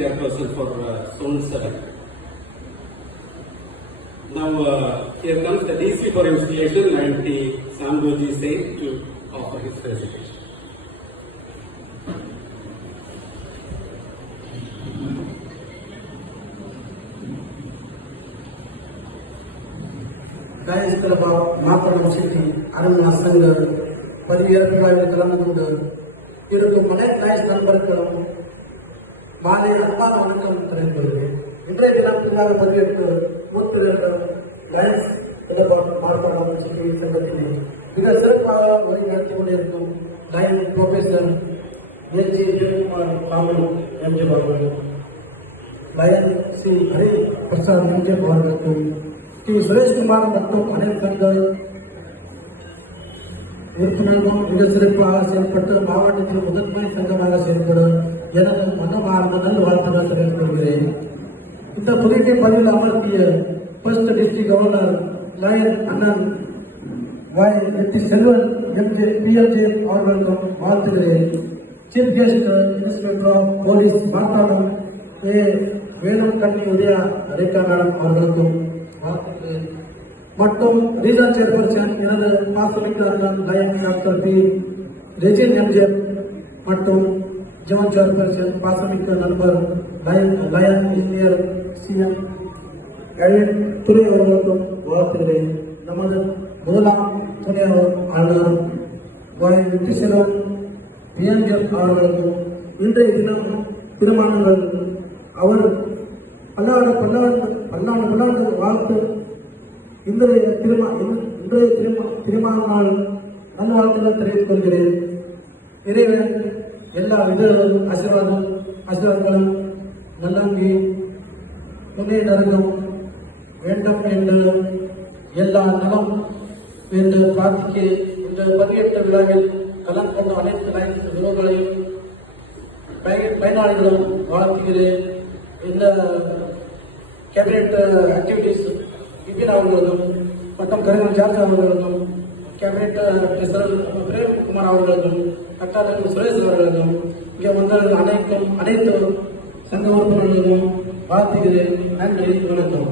chairperson for Zone 7. Now, here comes the DC for installation, and the Samgoji Singh to offer his presentation. Guys, Mataram City, Aruna Sangha, Pariyar Private Kalamunda, Iruku Malay Nice Number, Mane Apa Manakam Tremble, Intre Kalamunda, Pariyar, Mutpillar, Guys, about Mataram City, Sangha, because Sir Pala, very active, Lion Professor, Yaji Kamu, MJ Babu, Lion C. Hari Prasad MJ Babu. Suresh Kumar மற்றும் அனைவர்கள் உறுப்பினர்களும் மிக சிறப்பாக செயல்பட்டு மாவட்டத்தில் முதன்மை சங்கமாக செயல்படும் எனது மனமார்ந்த நல்வாழ்த்துக்கள் தெரிவித்துக் கொள்கிறேன். இந்த புதுக்கை பதிவில் அமர்த்திய ஃபர்ஸ்ட் டிஸ்ட்ரிக்ட் கவர்னர் லயன் அண்ணன் வாய் எட்டி செல்வன் எம்ஜே பிஎல்ஜே அவர்களுக்கும் வாழ்த்துகிறேன். Chief guest inspector of police மாட்டாளம் ஏ வேணும் கண்ணி உதயா ரேகா மேடம் அவர்களுக்கும் மற்றும் ரீஜனல் சேர்பர்சன் எனது பாசமிக்க line doctor B Regin MGM மற்றும் ஜோன் சேர்பர்சன் பாசமிக்க நண்பர் லயன் இன்ஜினியர் சிஎம் துறை அவர்களுக்கும் வாழ்த்துகிறேன். நமது முதலாம் துணை ஆளுநர் வாய் வெற்றிசெல்வன் பிஎன்ஜிஎம் அவர்களுக்கும் இன்றைய தினம் திருமணங்கள் அவர் பல்லாண்டு வாழ்த்து இன்றைய திருமண நாள் நல்வாழ்த்துக்கள் தெரிவித்துக் கொள்கிறேன். இறைவன் எல்லா வித ஆசீர்வாதங்களும் நல்லாங்கி முன்னேற்றம் வேண்டும் என்று எல்லா நலம் என்று பிரார்த்திக்க இந்த பதிவேற்ற விழாவில் கலந்து கொண்ட அனைத்து உறவுகளையும் பயனாளிகளும் வாழ்த்துகிறேன். இந்த கேபினெட் ஆக்டிவிட்டீஸ் விபின் அவர்களுக்கும் மற்றும் கரிமன் ஜார்ஜ் அவர்களுக்கும் கேபினெட் ட்ரெஸரர் பிரேம்குமார் அவர்களுக்கும் கட்டாளர் சுரேஷ் அவர்களுக்கும் இங்கே வந்த அனைத்து சங்க உறுப்பினர்களுக்கும் வாழ்த்துகிறேன். நன்றி, வணக்கம்.